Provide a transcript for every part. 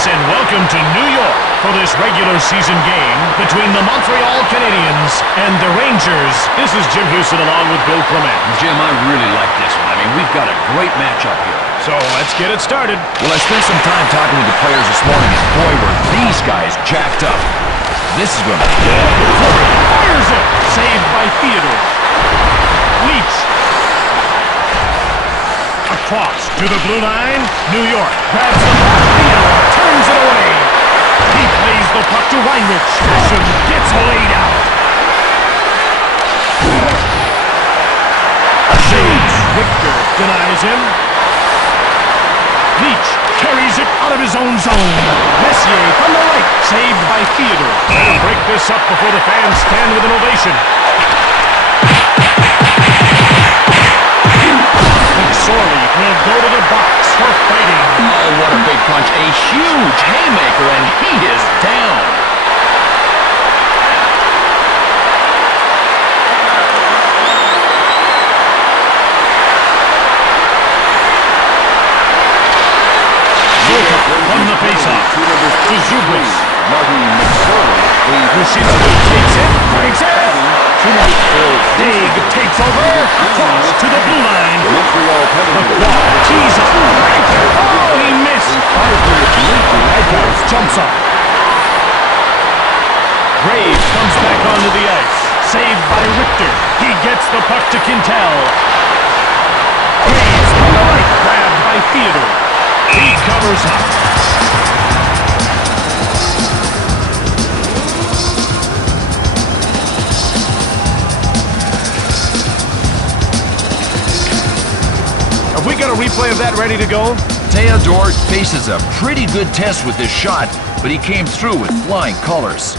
fans, and welcome to New York for this regular season game between the Montreal Canadiens and the Rangers. This is Jim Houston along with Bill Clement. Jim, I really like this one. I mean, we've got a great matchup here. So let's get it started. Well, I spent some time talking with the players this morning, and boy, were these guys jacked up. This is going to be good. Fires it. Saved by Theodore. Leach. Across to the blue line. New York grabs the puck. Theodore turns it away. He plays the puck to Weinrich. Asham gets laid out. Saves. Victor denies him. Leach carries it out of his own zone. Messier from the right. Saved by Theodore. They'll break this up before the fans stand with an ovation. McSorley will go to the box for fighting. Oh, what a big punch. A huge haymaker, and he is down. From the faceoff to Zubris. Luciano takes it, breaks it. Dig takes over, across to the blue line. Tees up, oh, he missed. Edwards jumps up. Graves comes back onto the ice. Saved by Richter. He gets the puck to Quintel. Graves on the right, grabbed by Theodore. He covers up. Have we got a replay of that ready to go? Theodore faces a pretty good test with this shot, but he came through with flying colors.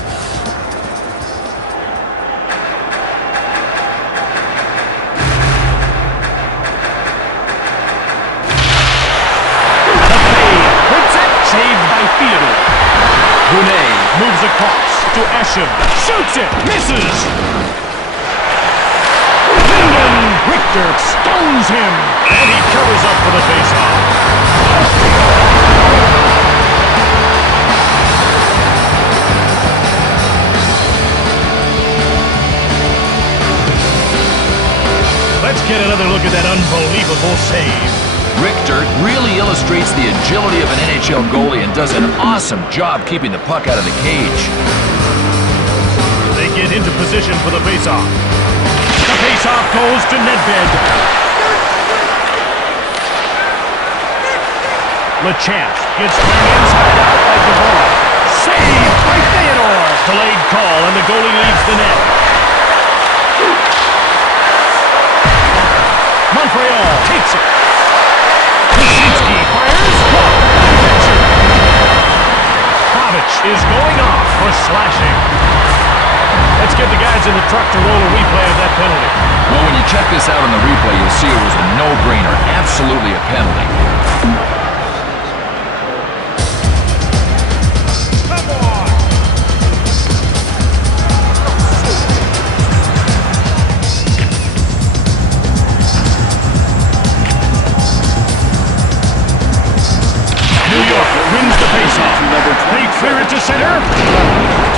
Moves across to Asham. Shoots it. Misses. Linden. Richter stones him. And he covers up for the faceoff. Let's get another look at that unbelievable save. Richter really illustrates the agility of an NHL goalie and does an awesome job keeping the puck out of the cage. They get into position for the faceoff. The faceoff goes to Nedved. Lachance gets turned inside out by Dvorak. Saved by Theodore. Delayed call and the goalie leaves the net. Montreal takes it. Is going off for slashing. Let's get the guys in the truck to roll a replay of that penalty. Well, when you check this out on the replay, you'll see it was a no-brainer. Absolutely a penalty. Come on! New York wins the faceoff. They clear it to center.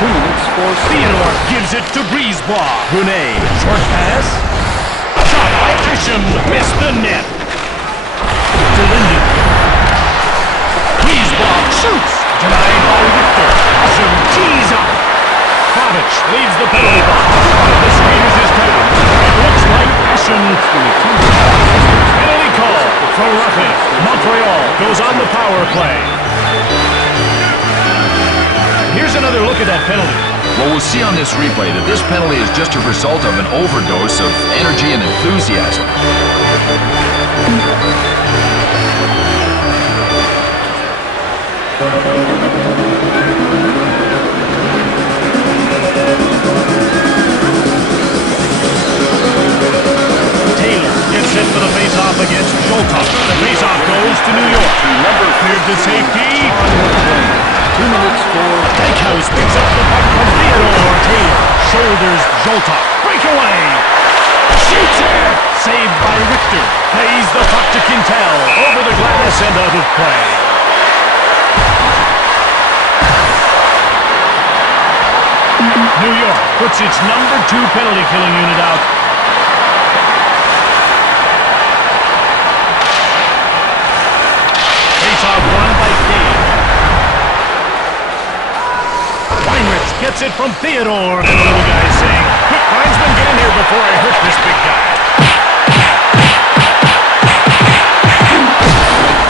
2 minutes for Theodore gives it to Brisebois. Brunet, short pass. Shot by Asham. Missed the net. To Linden. Brisebois shoots. Denied by Richter. Asham tees up. Kovic leaves the penalty box. The skaters is down. It looks like Asham. Penalty call for roughing. Montreal goes on the power play. Here's another look at that penalty. Well, we'll see on this replay that this penalty is just a result of an overdose of energy and enthusiasm. Taylor gets set for the face-off against Zoltan. The face-off goes to New York. Cleared to safety. 2 minutes for Bakehouse picks up the puck from Theodore. Taylor shoulders Zoltan. Breakaway. Shoots it. Saved by Richter. Plays the puck to Quintel. Over the glass and out of play. New York puts its number 2 penalty killing unit out. Face-off won by Dave. Weinrich gets it from Theodore. And the little guy is saying, quick, linesman, get in here before I hurt this big guy.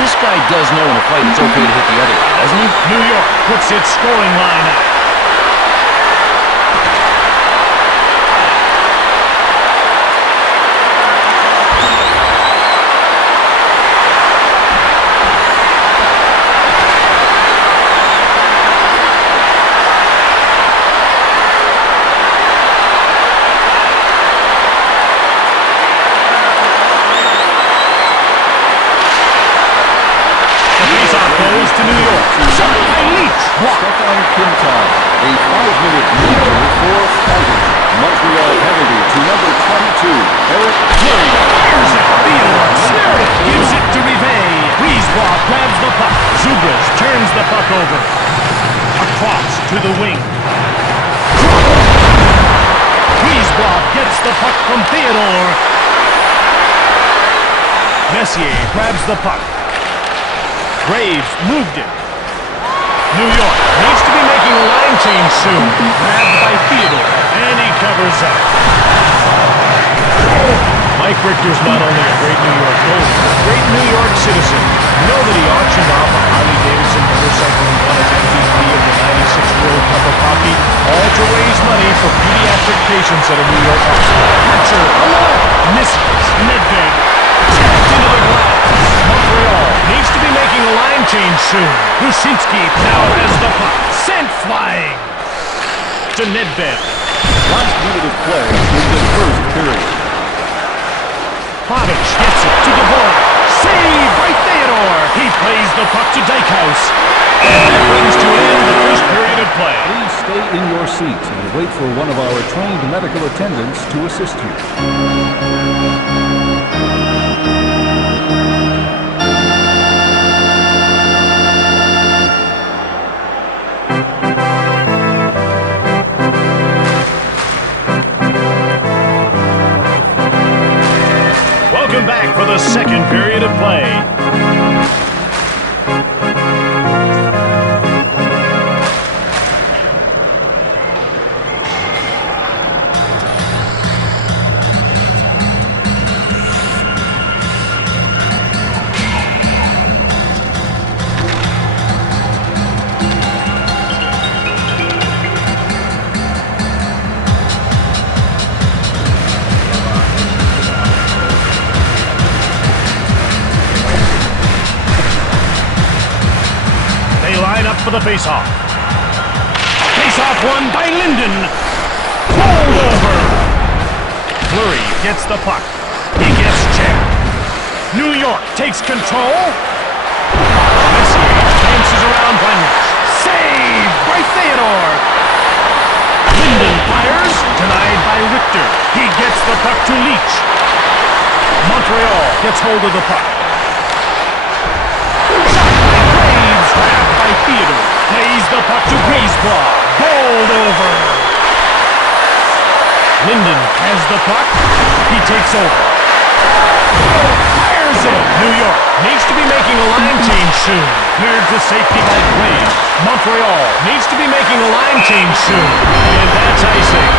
This guy does know in a fight it's okay to hit the other guy, doesn't he? New York puts its scoring line out. To New York. Shot by Leach. Stefan Quintal, a 5-minute lead for fighting. Montreal penalty to number 22, Eric Fleury. Fires it. Theodore snared it. Gives it to Rivet. Brisebois grabs the puck. Zubras turns the puck over. Across to the wing. Brisebois gets the puck from Theodore. Messier grabs the puck. Graves moved it. New York needs to be making a line change soon. Grabbed by Theodore, and he covers up. Mike Richter's not only a great New York goalie, but a great New York citizen. You know that he auctioned off a Harley-Davidson motorcycle and won his MVP of the '96 World Cup of Hockey, all to raise money for pediatric patients at a New York hospital. Hatcher, misses. Nedved jacked into the glass. Montreal needs to be making a line change soon. Brzezinski now has the puck. Sent flying to Nedved. Last minute of play in the first period. Pavic gets it to Dvorak. Save by Theodore. He plays the puck to Dykhouse. And that brings to an end the first period of play. Please stay in your seats and wait for one of our trained medical attendants to assist you. Welcome back for the second period of play. For the face-off. Face-off won by Linden. Rolled over. Fleury gets the puck. He gets checked. New York takes control. Messier dances around Weinrich. Save by Theodore. Linden fires. Denied by Richter. He gets the puck to Leach. Montreal gets hold of the puck. Grabbed by Theodore. Plays the puck to Brisebois. Bowled over. Linden has the puck. He takes over. Fires it. New York needs to be making a line change soon. Cleared to safety by Graves. Montreal needs to be making a line change soon. And that's icing.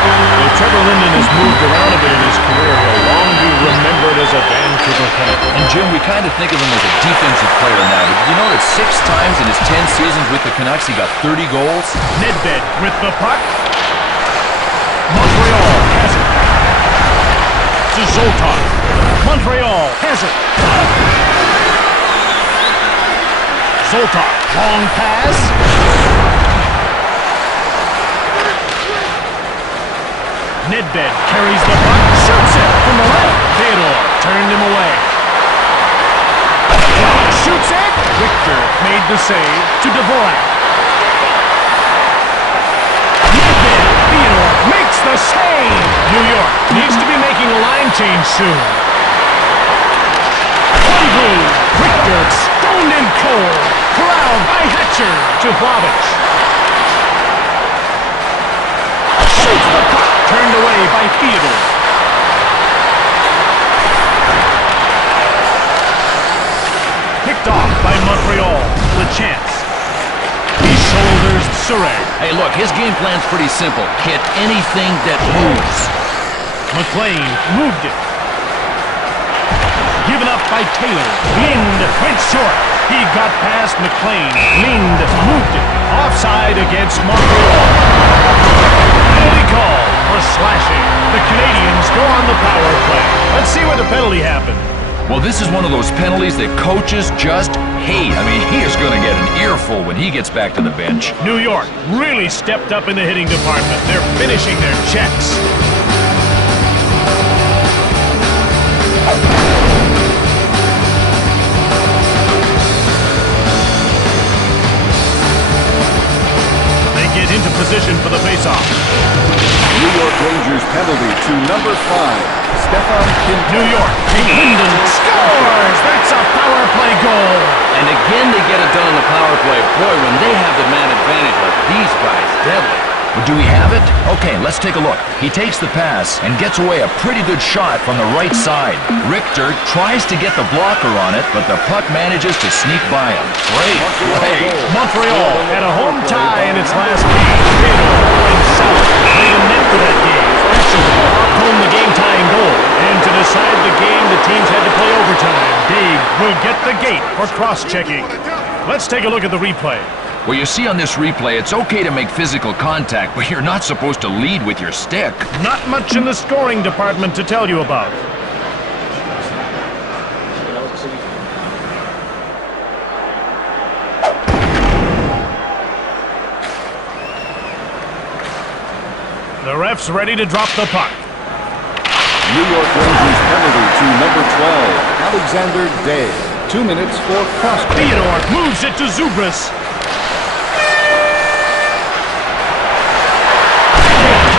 Well, Trevor Linden has moved around a bit in his career. He'll long be remembered as a Vancouver Canuck. And Jim, we kind of think of him as a defensive player now, but did you know that 6 times in his 10 seasons with the Canucks he got 30 goals? Nedved with the puck. Montreal has it. To Zoltan. Montreal has it. Zoltan, long pass. Nedved carries the puck, shoots it from the left. Theodore turned him away. Shoots it. Richter made the save to Dvorak. Nedved. Theodore makes the save. New York needs to be making a line change soon. One blue. Richter stoned in cold. Corralled by Hatcher to Pavic. away by Theodore. Picked off by Montreal. The chance. He shoulders Surrey. Hey, look, his game plan's pretty simple. Hit anything that moves. McLean moved it. Given up by Taylor. Lind went short. He got past McLean. Lind moved it. Offside against Montreal. Penalty call for slashing. The Canadiens go on the power play. Let's see where the penalty happened. Well, this is one of those penalties that coaches just hate. I mean, he is going to get an earful when he gets back to the bench. New York really stepped up in the hitting department. They're finishing their checks. They get into position for the faceoff. New York Rangers penalty to number 5. Stefan Kincaid. New York. Linden scores! That's a power play goal! And again, they get it done on the power play. Boy, when they have the man advantage like these guys, deadly. But do we have it? Okay, let's take a look. He takes the pass and gets away a pretty good shot from the right side. Richter tries to get the blocker on it, but the puck manages to sneak by him. Great play. Montreal had a home tie in its last game. Theodore and South made a net for that game. Actually, brought home the game-tying goal. And to decide the game, the teams had to play overtime. Dave will get the gate for cross-checking. Let's take a look at the replay. Well, you see on this replay, it's okay to make physical contact, but you're not supposed to lead with your stick. Not much in the scoring department to tell you about. The ref's ready to drop the puck. New York Rangers penalty to number 12, Alexander Day. 2 minutes for cross-check. Theodore moves it to Zubris.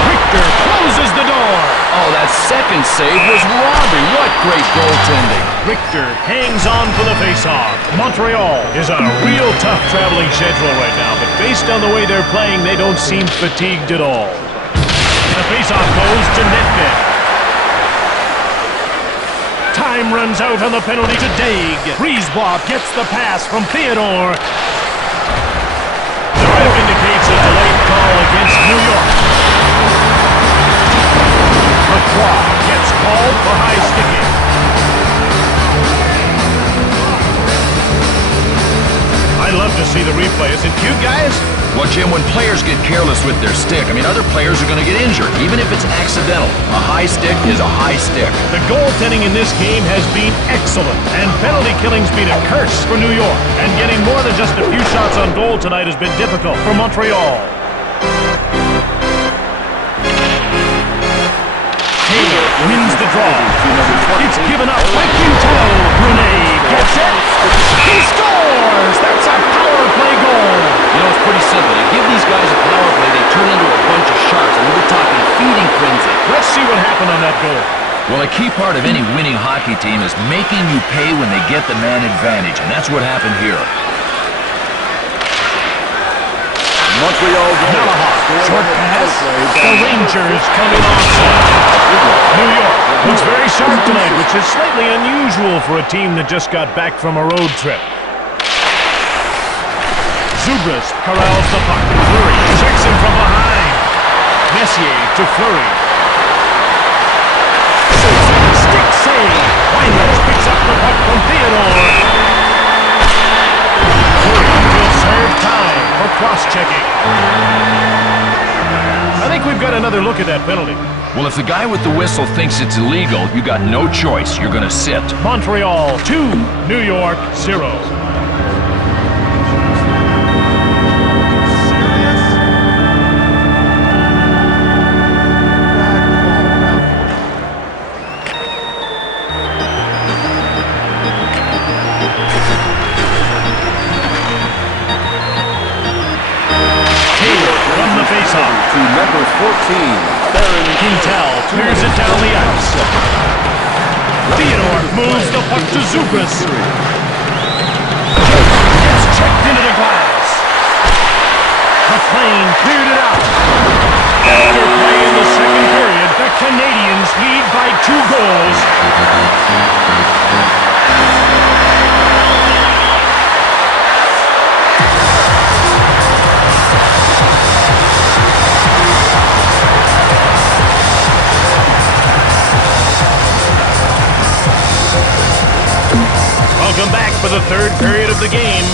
Richter closes the door. Oh, that second save was robbing. What great goaltending. Richter hangs on for the faceoff. Montreal is on a real tough traveling schedule right now, but based on the way they're playing, they don't seem fatigued at all. The faceoff goes to Netbed. Time runs out on the penalty to Daig. Brisebois gets the pass from Theodore. The ref indicates a delayed call against New York. Lacroix gets called for high sticking. I love to see the replay. Is it cute, guys? Well, Jim, when players get careless with their stick, I mean, other players are going to get injured, even if it's accidental. A high stick is a high stick. The goaltending in this game has been excellent, and penalty killing's been a curse for New York. And getting more than just a few shots on goal tonight has been difficult for Montreal. Taylor wins the draw. It's given up by Quintel. Brunei gets it. He scores! That's a power play goal. You know, it's pretty simple. You give these guys a power play, they turn into a bunch of shots, and we're talking feeding frenzy. Let's see what happened on that goal. Well, a key part of any winning hockey team is making you pay when they get the man advantage, and that's what happened here. Montreal Navajo, short pass. The Rangers coming onside. New York looks very sharp tonight, which is slightly unusual for a team that just got back from a road trip. Zubris corrals the puck. Fleury checks him from behind. Messier to Fleury. Stick save. Weiners picks up the puck from Theodore. Fleury will serve time for cross-checking. I think we've got another look at that penalty. Well, if the guy with the whistle thinks it's illegal, you got no choice. You're going to sit. Montreal 2, New York 0. To number 14, Baron Quintel clears it down the ice. Theodore moves the puck to Zubris. Gets checked into the glass. McLean cleared it out. After play in the second period, 2 goals. Welcome back for the third period of the game.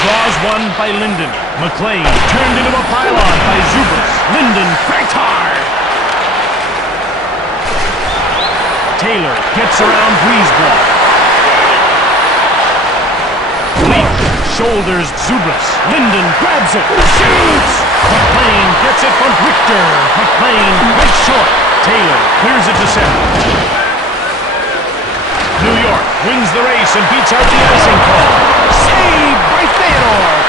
Draws one by Linden. McLean turned into a pylon by Zubas. Linden cracked hard. Taylor gets around Breezeball. Leak shoulders Zubas. Linden grabs it. Shoots! McLean gets it from Richter. McLean right short. Taylor clears it to center. New York wins the race and beats out the icing call. Saved by Theodore.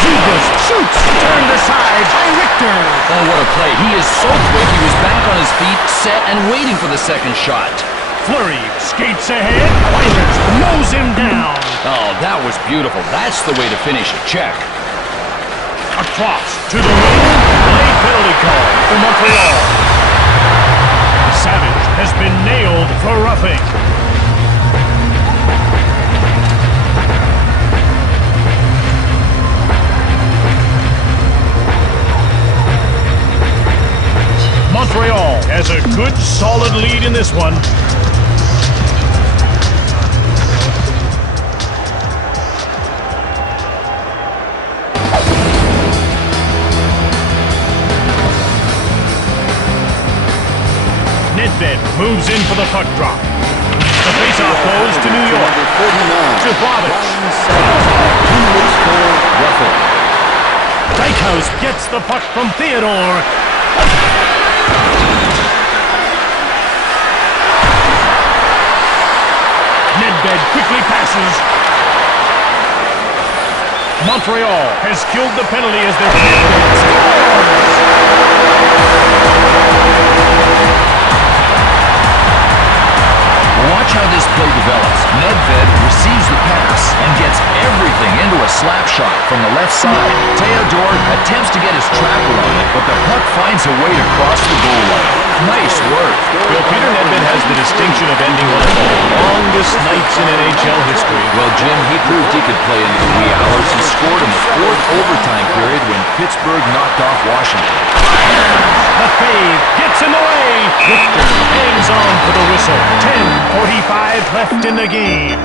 Zubas shoots. Turned aside by Richter. Oh, what a play. He is so quick. He was back on his feet, set, and waiting for the second shot. Fleury skates ahead. Oilers mows him down. Oh, that was beautiful. That's the way to finish a check. Across to the wing. Late penalty call for Montreal. Savage has been nailed for roughing. Montreal has a good, solid lead in this one. Nedved moves in for the puck drop. The faceoff goes to New York. To Bobic. Dykhouse gets the puck from Theodore. Nedved quickly passes. Montreal has killed the penalty as their scores! Watch how this play develops. Nedved receives the pass and gets everything into a slap shot from the left side. Theodore attempts to get his trapper on it, but the puck finds a way to cross the goal line. Nice work. Well, Peter Nedved has the distinction of ending one of the longest nights in NHL history. Well, Jim, he proved he could play into the wee hours. He scored in the fourth overtime period when Pittsburgh knocked off Washington. The fade gets in the way. Richter hangs on for the whistle. 10:45 left in the game.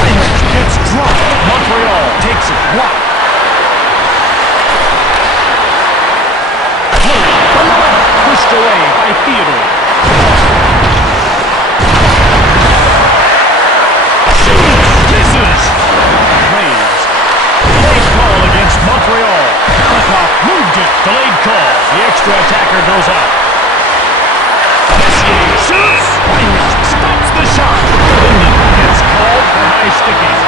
Reinhardt gets dropped. Montreal takes it. Block. Pushed away by Theodore. Shoots. Misses. Waves. Delayed call against Montreal. Malakoff moved it. Delayed call. The extra attacker goes out. Messier shoots. Reinhardt stops the shot. Linden gets called for high sticking.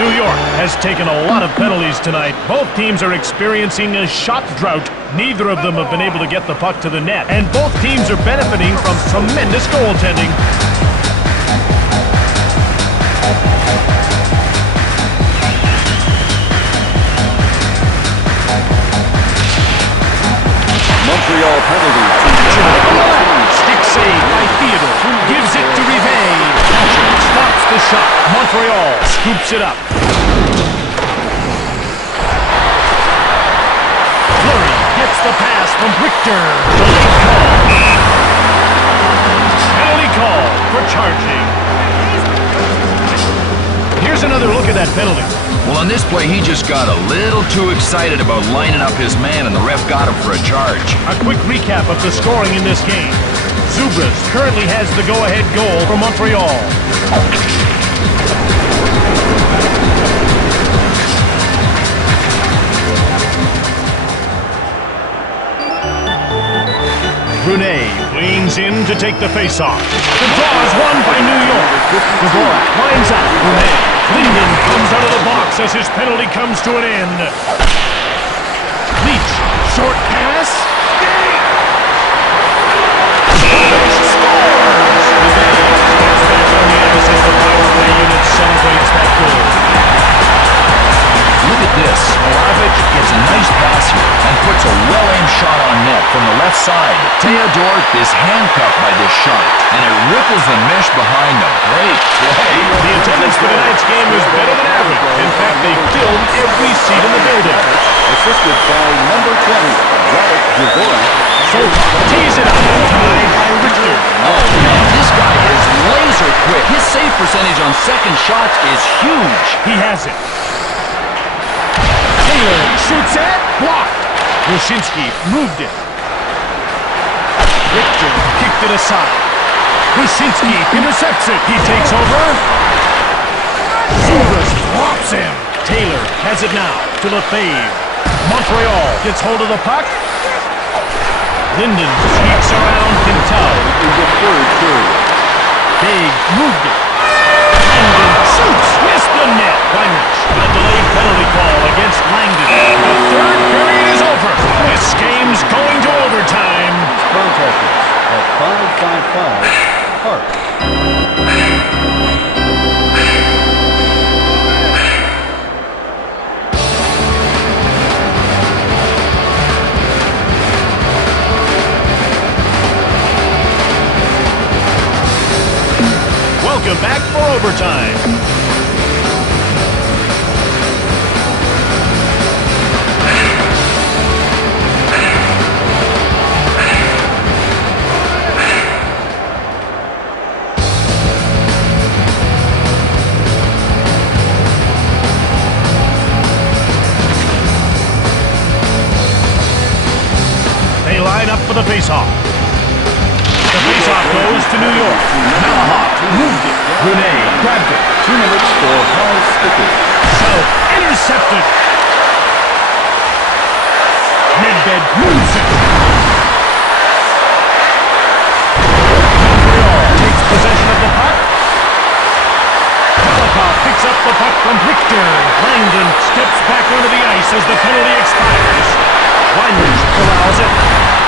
New York has taken a lot of penalties tonight. Both teams are experiencing a shot drought. Neither of them have been able to get the puck to the net, and both teams are benefiting from tremendous goaltending. Montreal penalty. Stick save by Theodore. Gives it to Rivet. Stops the shot. Montreal scoops it up. Fleury gets the pass from Richter. Penalty call for charging. Here's another look at that penalty. Well, on this play, he just got a little too excited about lining up his man, and the ref got him for a charge. A quick recap of the scoring in this game. Zubras currently has the go-ahead goal for Montreal. Brunet leans in to take the face-off. The draw is won by New York. Dvorak winds up. Brunet. Linden comes out of the box as his penalty comes to an end. Leach, short pass. Scores! Back on the ice as the power play unit celebrates that goal. Look at this. Olavic gets a nice pass here and puts a well-aimed shot on net from the left side. Theodore is handcuffed by this shot, and it ripples the mesh behind him. Great play. The attendance for tonight's game was better than average. In fact, they filled every seat in the building. Assisted by number 20, Robert Dvorak. Soltau tees it up. Tied by Richter. Oh, man, this guy is laser quick. His save percentage on second shots is huge. He has it. Taylor shoots it. Blocked. Wyshynski moved it. Richter kicked it aside. Wyshynski intercepts it. He takes over. Zubras drops him. Taylor has it now to Lefebvre. Montreal gets hold of the puck. Linden sneaks around Quintal. In the third period. Big moved it. Linden shoots. Missed the net. Weinrich. A delayed penalty call against Langdon. The third period is over. This game's going to overtime. Contacted at 555 Park. Welcome back for overtime. They line up for the faceoff. The faceoff goes to New York. Malahoff moved it. Brunet grabbed it. 2 minutes for high sticking. Self intercepted. Nedved moves it. Montreal takes possession of the puck. Malahoff picks up the puck from Richter. Langdon steps back onto the ice as the penalty expires. Weinrich allows it.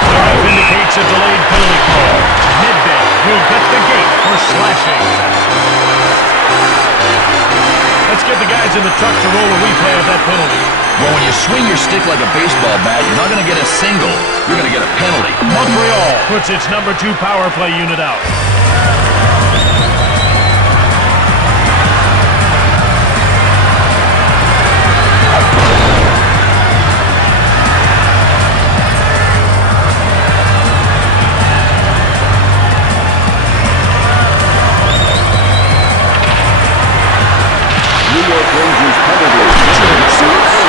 The ref indicates a delayed penalty call. Nedved will get the gate for slashing. Let's get the guys in the truck to roll a replay of that penalty. Well, when you swing your stick like a baseball bat, you're not going to get a single. You're going to get a penalty. Montreal puts its number 2 power play unit out. New York Rangers penalty.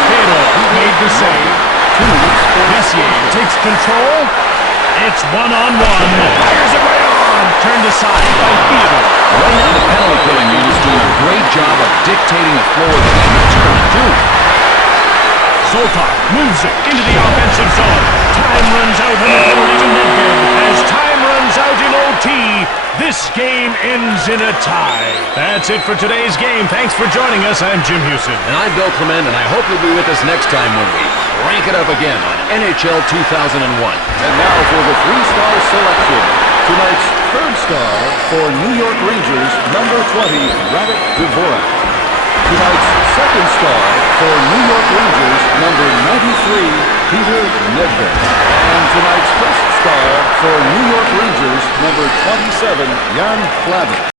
Theodore made the save. 2 minutes for Messier takes control. It's one-on-one. Fires it right on. Turned aside by Theodore. Right now, the penalty killing unit is doing a great job of dictating the flow of the game. What you're going to do. Soltau moves it into the offensive zone. Time runs out on the penalty to Nedved. As time runs out in OT, this game ends in a tie. That's it for today's game. Thanks for joining us. I'm Jim Houston. And I'm Bill Clement, and I hope you'll be with us next time when we rank it up again on NHL 2001. And now for the 3-star selection. Tonight's third star for New York Rangers, number 20, Robert Dvorak. Tonight's second star for New York Rangers, number 93, Peter Nedved. And tonight's first star for New York Rangers, number 27, Jan Flavin.